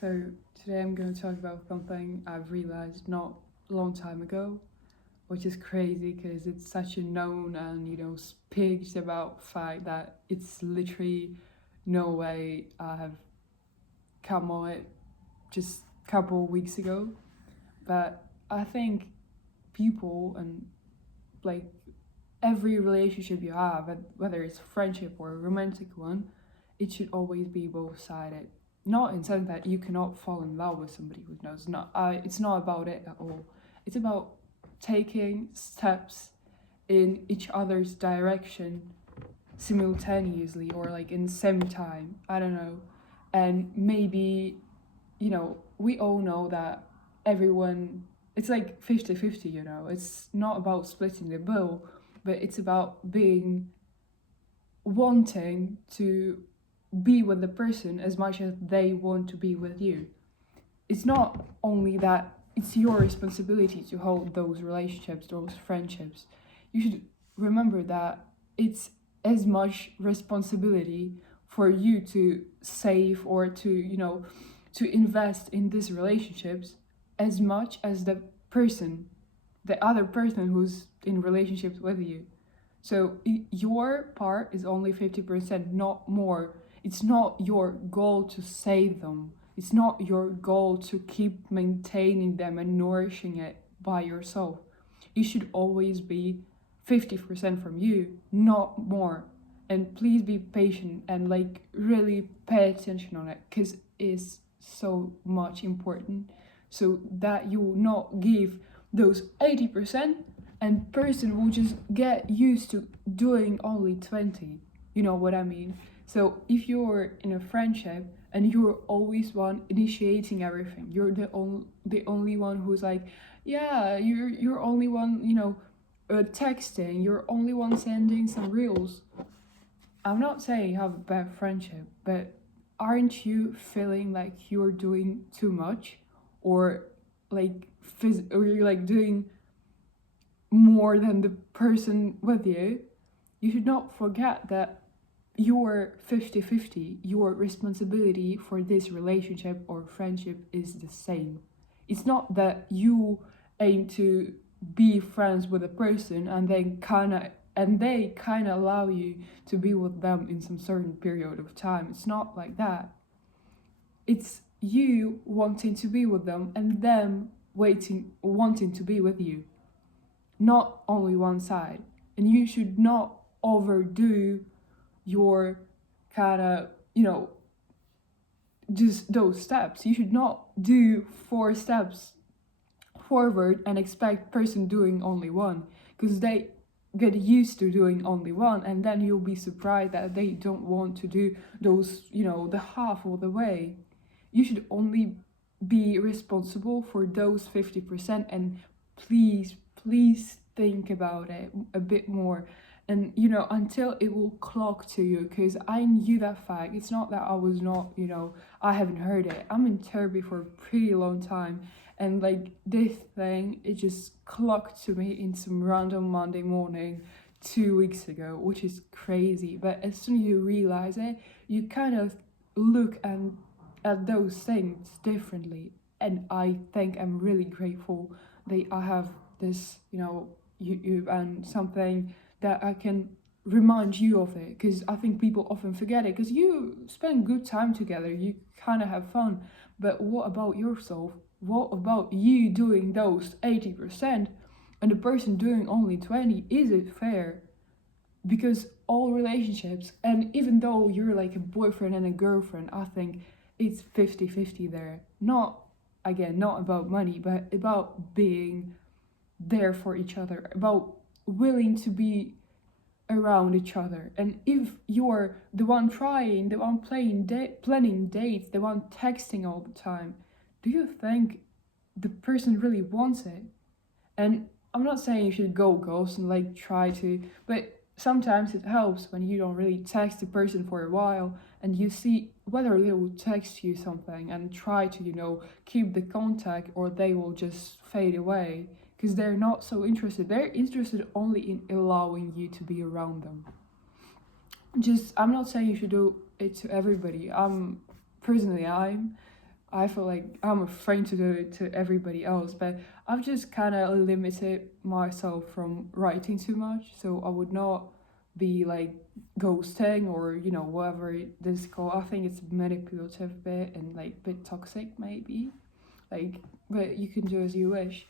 So today I'm going to talk about something I've realized not a long time ago, which is crazy because it's such a known and speaks about fact that it's literally no way I have come on it just a couple of weeks ago. But I think people and like every relationship you have, whether it's a friendship or a romantic one, it should always be both-sided. Not in saying that you cannot fall in love with somebody who knows. Not, it's not about it at all. It's about taking steps in each other's direction simultaneously or like in the same time. I don't know. And maybe, we all know that everyone, it's like 50-50, It's not about splitting the bill, but it's about wanting to be with the person as much as they want to be with you. It's not only that it's your responsibility to hold those relationships, those friendships. You should remember that it's as much responsibility for you to save or to invest in these relationships as much as the other person who's in relationships with you. So your part is only 50%, not more. It's not your goal to save them. It's not your goal to keep maintaining them and nourishing it by yourself. It should always be 50% from you, not more. And please be patient and really pay attention on it because it's so much important, so that you will not give those 80% and person will just get used to doing only 20. You know what I mean? So if you're in a friendship and you're always one initiating everything, you're the only one who's like, yeah, you're only one, texting, you're only one sending some reels. I'm not saying you have a bad friendship, but aren't you feeling like you're doing too much, or or you're like doing more than the person with you? You should not forget that your 50-50, your responsibility for this relationship or friendship is the same. It's not that you aim to be friends with a person and they kind of allow you to be with them in some certain period of time. It's not like that. It's you wanting to be with them and them wanting to be with you, not only one side. And you should not overdo your kind of, just those steps. You should not do 4 steps forward and expect person doing only one, because they get used to doing only one, and then you'll be surprised that they don't want to do those, the half of the way. You should only be responsible for those 50%, and please think about it a bit more, and until it will clock to you, because I knew that fact. It's not that I was not, I haven't heard it. I'm in therapy for a pretty long time, and this thing, it just clocked to me in some random Monday morning 2 weeks ago, which is crazy. But as soon as you realize it, you kind of look at those things differently. And I think I'm really grateful that I have this, YouTube and something that I can remind you of it, because I think people often forget it, because you spend good time together, you kind of have fun, but what about yourself? What about you doing those 80% and the person doing only 20? Is it fair? Because all relationships, and even though you're like a boyfriend and a girlfriend, I think it's 50-50 there. Not about money, but about being there for each other, about willing to be around each other. And if you're the one trying, the one planning dates, the one texting all the time, do you think the person really wants it? And I'm not saying you should go ghost and try to, but sometimes it helps when you don't really text the person for a while and you see whether they will text you something, and try to, keep the contact, or they will just fade away because they're not so interested. They're interested only in allowing you to be around them. I'm not saying you should do it to everybody. Personally, I'm I feel like I'm afraid to do it to everybody else, but I've just kind of limited myself from writing too much, so I would not be like ghosting or whatever this is called. I think it's manipulative bit and like bit toxic maybe, like, but you can do as you wish.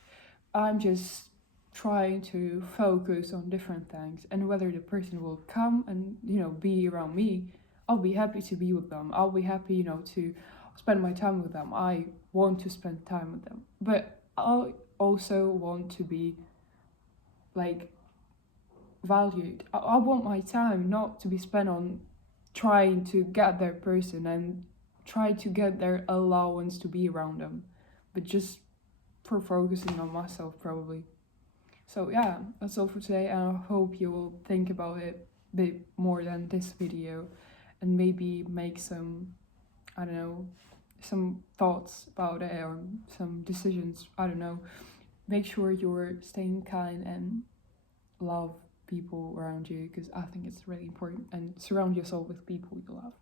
I'm just trying to focus on different things, and whether the person will come and be around me, I'll be happy to be with them. I'll be happy to spend my time with them. I want to spend time with them, but I also want to be like valued. I want my time not to be spent on trying to get their person and try to get their allowance to be around them, but just for focusing on myself probably. So yeah, that's all for today, and I hope you will think about it a bit more than this video and maybe make some, I don't know, some thoughts about it or some decisions. I don't know. Make sure you're staying kind and love people around you, because I think it's really important, and surround yourself with people you love.